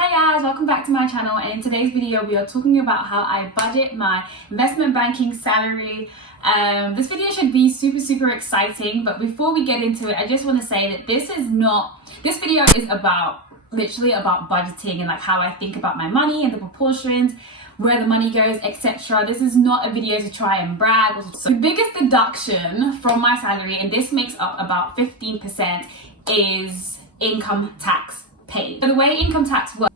Hi guys, welcome back to my channel, and in today's video we are talking about how I budget my investment banking salary. This video should be super exciting, but before we get into it, I just want to say that this video is literally about budgeting and like how I think about my money and the proportions, where the money goes, etc. This is not a video to try and brag. So the biggest deduction from my salary, and this makes up about 15%, is income tax paid. So the way income tax works,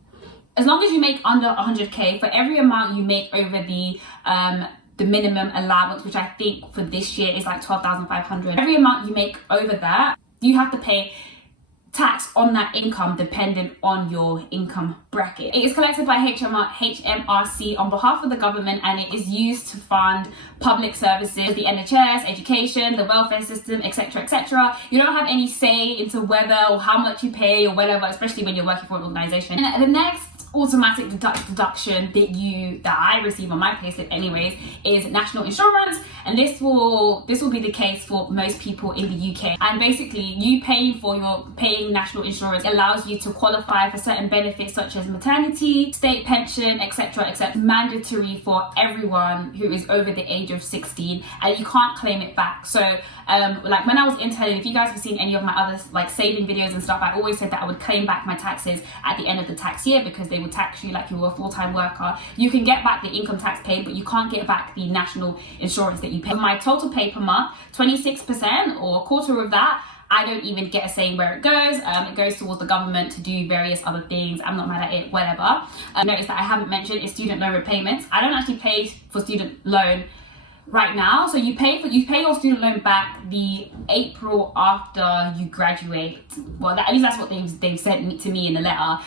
as long as you make under 100k, for every amount you make over the minimum allowance, which I think for this year is like 12,500, every amount you make over that, you have to pay tax on that income dependent on your income bracket. It is collected by HMRC on behalf of the government, and it is used to fund public services, the NHS, education, the welfare system, etc. You don't have any say into whether or how much you pay or whatever, especially when you're working for an organization. And the next automatic deduction that I receive on my payslip anyways is national insurance, and this will be the case for most people in the UK. And basically you paying national insurance allows you to qualify for certain benefits such as maternity, state pension, etc. Mandatory for everyone who is over the age of 16, and you can't claim it back. So like when I was interning, if you guys have seen any of my other like saving videos and stuff, I always said that I would claim back my taxes at the end of the tax year because they would tax you like you were a full-time worker. You can get back the income tax paid, but you can't get back the national insurance that you pay. My total pay per month, 26% or a quarter of that, I don't even get a say where it goes. It goes towards the government to do various other things. I'm not mad at it, whatever. Notice that I haven't mentioned is student loan repayments. I don't actually pay for student loan right now. So you pay your student loan back the April after you graduate. Well, at least that's what they've sent to me in the letter.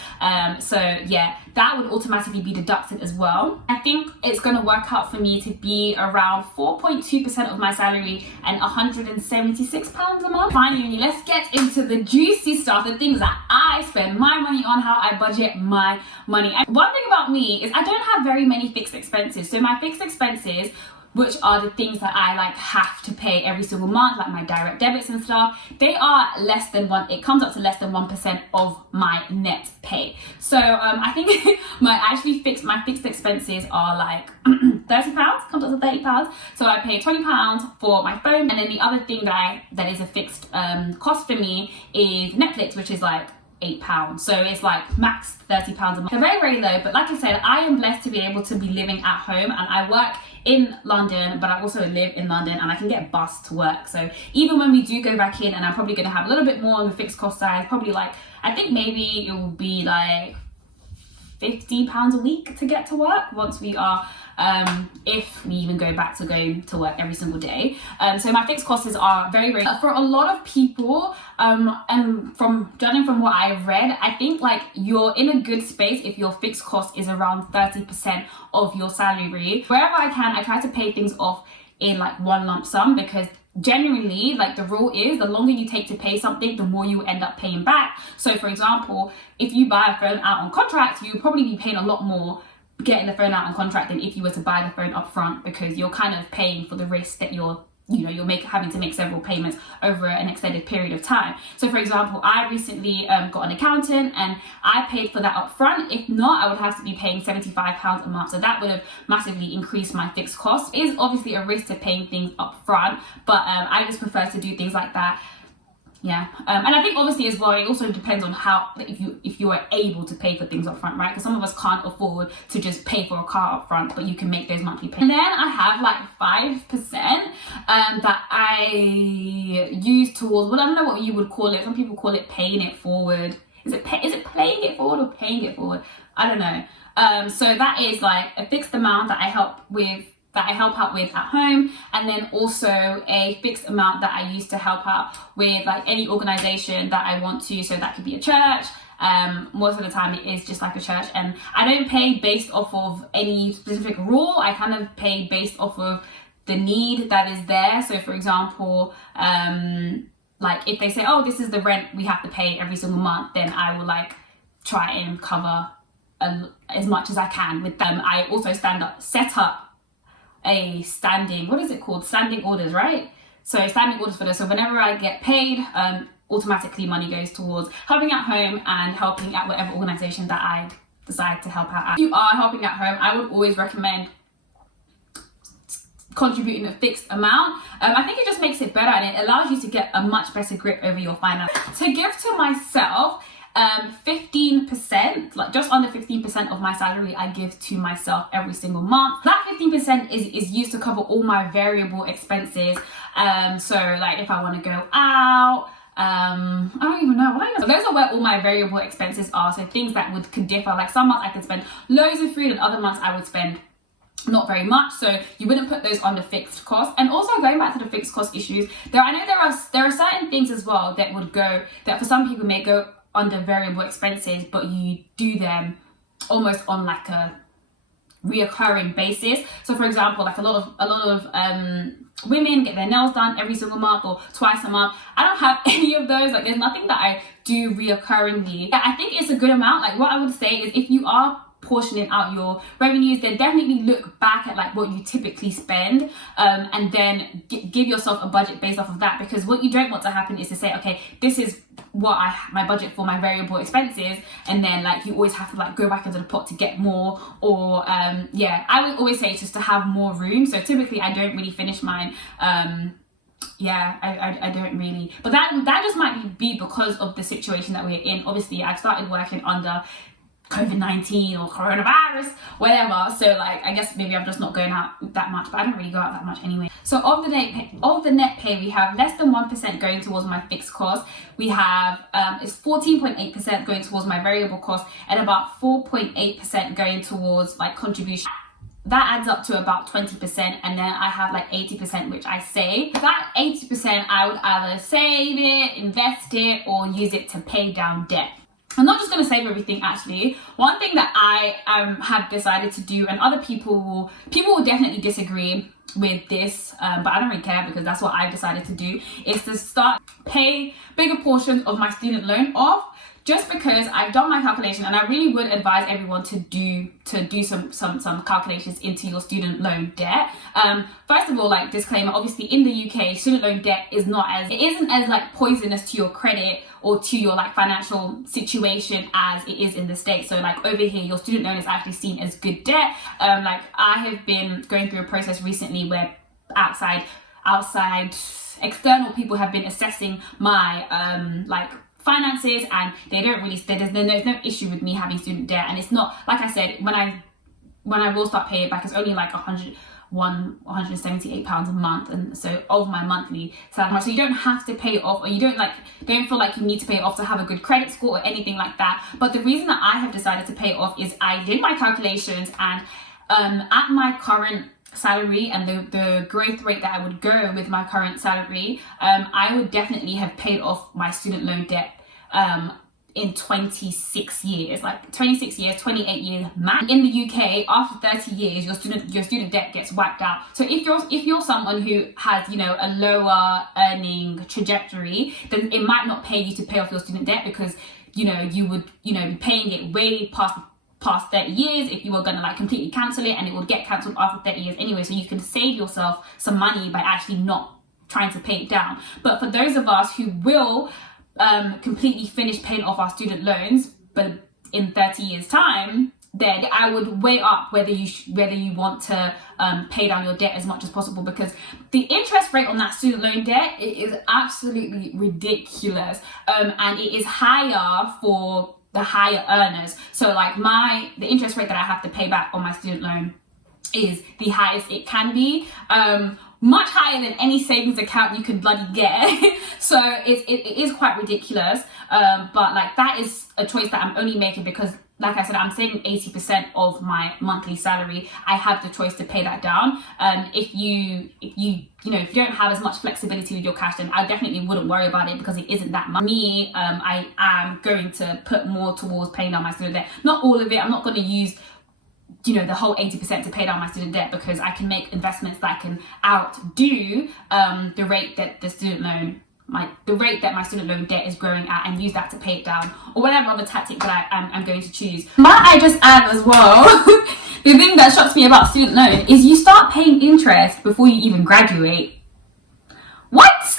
So yeah, that would automatically be deducted as well. I think it's going to work out for me to be around 4.2% of my salary and £176 a month. Finally, let's get into the juicy stuff, the things that I spend my money on, how I budget my money. And one thing about me is I don't have very many fixed expenses. So my fixed expenses, which are the things that I like have to pay every single month, like my direct debits and stuff, they are it comes up to less than 1% of my net pay. So I think my fixed expenses are like £30, comes up to £30. So I pay £20 for my phone, and then the other thing that is a fixed cost for me is Netflix, which is like £8. So it's like max £30 a month. So very low, but like I said, I am blessed to be able to be living at home, and I work in London, but I also live in London, and I can get bus to work. So even when we do go back in, and I'm probably going to have a little bit more on the fixed cost side, probably like, I think maybe it will be like £50 a week to get to work once we are if we even go back to going to work every single day. So my fixed costs are very for a lot of people, and from judging from what I've read, I think like you're in a good space if your fixed cost is around 30% of your salary. Wherever I can, I try to pay things off in like one lump sum, because generally, like, the rule is the longer you take to pay something, the more you end up paying back. So for example, if you buy a phone out on contract, you'll probably be paying a lot more getting the phone out on contract than if you were to buy the phone up front, because you're kind of paying for the risk that you're having to make several payments over an extended period of time. So for example, I recently got an accountant, and I paid for that up front. If not, I would have to be paying £75 a month. So that would have massively increased my fixed cost. It is obviously a risk to paying things up front, but I just prefer to do things like that. Yeah, and I think obviously as well, it also depends on how, if you are able to pay for things up front, right? Because some of us can't afford to just pay for a car up front, but you can make those monthly payments. And then I have like 5% that I use towards, well, I don't know what you would call it. Some people call it paying it forward. Is it playing it forward or paying it forward? I don't know. So that is like a fixed amount that I help out with at home, and then also a fixed amount that I use to help out with like any organization that I want to. So that could be a church. Most of the time it is just like a church, and I don't pay based off of any specific rule. I kind of pay based off of the need that is there. So for example, like if they say, oh, this is the rent we have to pay every single month, then I will like try and cover as much as I can with them. I also set up a standing orders, right? So standing orders for this. So whenever I get paid, automatically money goes towards helping at home and helping at whatever organization that I decide to help out. If you are helping at home, I would always recommend contributing a fixed amount. I think it just makes it better, and it allows you to get a much better grip over your finances. To give to myself, 15%, like just under 15% of my salary I give to myself every single month. That 15% is used to cover all my variable expenses. So like if I want to go out, I don't even know. So those are where all my variable expenses are. So things that could differ. Like some months I could spend loads of food, and other months I would spend not very much. So you wouldn't put those under fixed cost. And also going back to the fixed cost issues, I know there are certain things as well that for some people may go under variable expenses, but you do them almost on like a reoccurring basis. So for example, like a lot of women get their nails done every single month or twice a month. I don't have any of those. Like there's nothing that I do reoccurringly. I think it's a good amount. Like what I would say is, if you are portioning out your revenues, then definitely look back at like what you typically spend, and then give yourself a budget based off of that. Because what you don't want to happen is to say, okay, this is what my budget for my variable expenses, and then like you always have to like go back into the pot to get more. Or I would always say just to have more room. So typically I don't really finish mine. I don't really, but that just might be because of the situation that we're in. Obviously I've started working under COVID-19 or coronavirus, whatever. So like I guess maybe I'm just not going out that much, but I don't really go out that much anyway. So of the net pay, we have less than 1% going towards my fixed cost. We have it's 14.8% going towards my variable cost, and about 4.8% going towards like contribution. That adds up to about 20%, and then I have like 80%, which I save. That 80% I would either save it, invest it, or use it to pay down debt. I'm not just going to save everything, actually. One thing that I have decided to do, and other people will definitely disagree with this, but I don't really care because that's what I've decided to do, is to start pay bigger portions of my student loan off. Just because I've done my calculation, and I really would advise everyone to do some calculations into your student loan debt. First of all, like disclaimer, obviously in the UK, student loan debt isn't as like poisonous to your credit or to your like financial situation as it is in the States. So like over here, your student loan is actually seen as good debt. Like I have been going through a process recently where outside external people have been assessing my like finances, and there's no issue with me having student debt. And it's not, like I said, when I will start paying it back, it's only like £178 a month, and so of my monthly salary. So you don't have to pay it off, or you don't feel like you need to pay it off to have a good credit score or anything like that. But the reason that I have decided to pay it off is I did my calculations, and at my current salary and the growth rate that I would go with my current salary, I would definitely have paid off my student loan debt in 26 years, 28 years max. In the UK, after 30 years, your student debt gets wiped out. So if you're someone who has, a lower earning trajectory, then it might not pay you to pay off your student debt, because you would be paying it way past 30 years if you were going to like completely cancel it, and it would get cancelled after 30 years anyway. So you can save yourself some money by actually not trying to pay it down. But for those of us who will completely finish paying off our student loans, but in 30 years time, then I would weigh up whether you want to pay down your debt as much as possible, because the interest rate on that student loan debt is absolutely ridiculous, and it is higher for the higher earners. So like the interest rate that I have to pay back on my student loan is the highest it can be, much higher than any savings account you could bloody get. So it is quite ridiculous, but like that is a choice that I'm only making because, like I said, I'm saving 80% of my monthly salary. I have the choice to pay that down. If you don't have as much flexibility with your cash, then I definitely wouldn't worry about it, because it isn't that much. Me, I am going to put more towards paying down my student debt. Not all of it. I'm not going to use the whole 80% to pay down my student debt, because I can make investments that can outdo the rate that my student loan debt is growing at, and use that to pay it down, or whatever other tactic that I'm going to choose. Might I just add as well, the thing that shocks me about student loan is you start paying interest before you even graduate. What?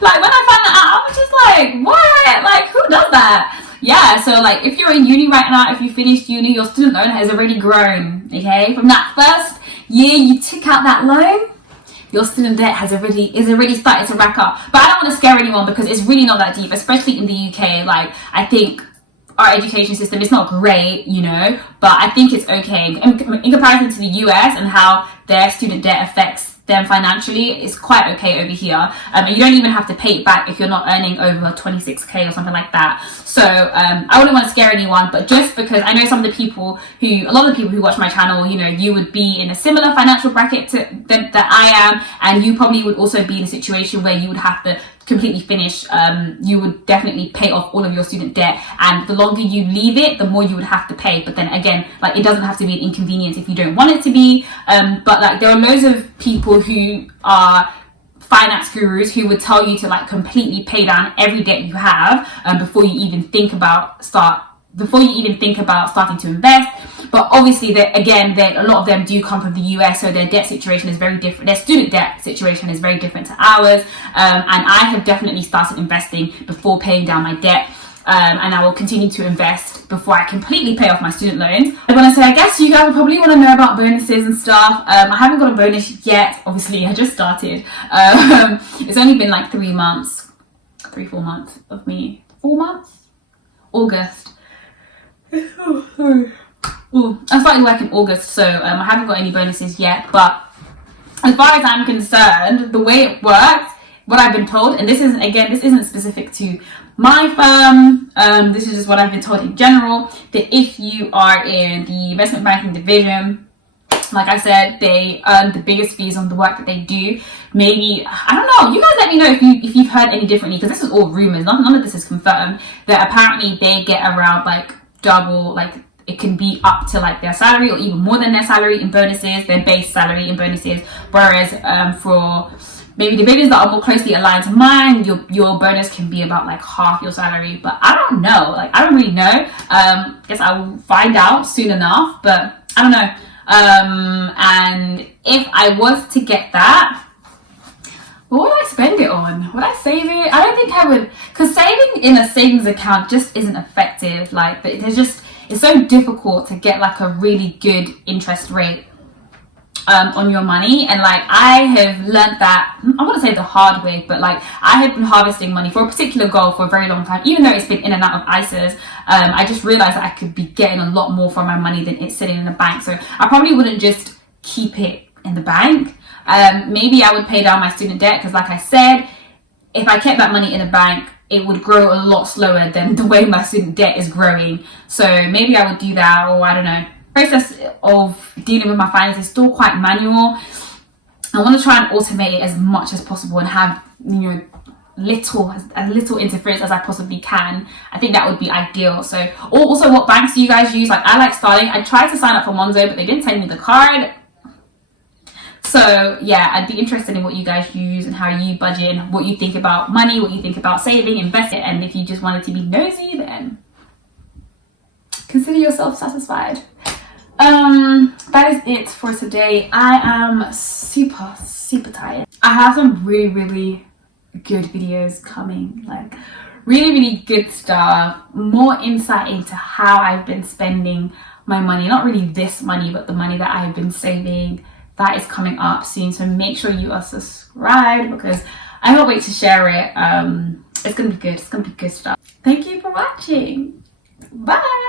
Like when I found that out, I was just like, what? Like who does that? yeah, so like if you're in uni right now, if you finished uni, your student loan has already grown, okay? From that first year you took out that loan, your student debt is already starting to rack up. But I don't want to scare anyone because it's really not that deep, especially in the UK. Like, I think our education system is not great, you know, but I think it's okay. In comparison to the US and how their student debt affects them financially, it's quite okay over here. And you don't even have to pay it back if you're not earning over 26k or something like that. So I wouldn't want to scare anyone, but just because I know a lot of the people who watch my channel, you know, you would be in a similar financial bracket that I am, and you probably would also be in a situation where you would have to completely finish, you would definitely pay off all of your student debt, and the longer you leave it, the more you would have to pay. But then again, like, it doesn't have to be an inconvenience if you don't want it to be. But like, there are loads of people who are finance gurus who would tell you to like completely pay down every debt you have before you even think about starting to invest. But obviously, a lot of them do come from the US, so their debt situation is very different. Their student debt situation is very different to ours. And I have definitely started investing before paying down my debt. And I will continue to invest before I completely pay off my student loans. I want to say, I guess you guys will probably want to know about bonuses and stuff. I haven't got a bonus yet. Obviously, I just started. It's only been like 4 months of me. 4 months? August. Oh, sorry. Ooh, I started work in August, so I haven't got any bonuses yet. But as far as I'm concerned, the way it works, what I've been told, and this isn't specific to my firm, this is just what I've been told in general, that if you are in the investment banking division, like I said, they earn the biggest fees on the work that they do. Maybe, I don't know, you guys let me know if you've heard any differently, because this is all rumors, none of this is confirmed, that apparently they get around like double, like it can be up to like their salary or even more than their salary in bonuses, their base salary in bonuses. Whereas for maybe divisions that are more closely aligned to mine, your bonus can be about like half your salary. But I don't know, like I don't really know. Guess I will find out soon enough, but I don't know. And if I was to get that, what would I spend it on? Would I save it? I don't think I would, because saving in a savings account just isn't effective. Like, it's so difficult to get like a really good interest rate on your money. And like, I have learned that, I wouldn't say the hard way, but like, I have been harvesting money for a particular goal for a very long time, even though it's been in and out of ISAs. I just realized that I could be getting a lot more for my money than it's sitting in the bank. So I probably wouldn't just keep it in the bank. Maybe I would pay down my student debt, because like I said, if I kept that money in the bank, it would grow a lot slower than the way my student debt is growing. So maybe I would do that, or I don't know. The process of dealing with my finances is still quite manual. I want to try and automate it as much as possible and have, you know, as little interference as I possibly can. I think that would be ideal. So also, what banks do you guys use? Like, I like Starling. I tried to sign up for Monzo, but they didn't send me the card. So yeah, I'd be interested in what you guys use and how you budget and what you think about money, what you think about saving, investing. And if you just wanted to be nosy, then consider yourself satisfied. That is it for today. I am super tired. I have some really good videos coming, like really good stuff, more insight into how I've been spending my money, not really this money, but the money that I've been saving. That is coming up soon, so make sure you are subscribed, because I can't wait to share it. It's gonna be good. It's gonna be good stuff. Thank you for watching. Bye.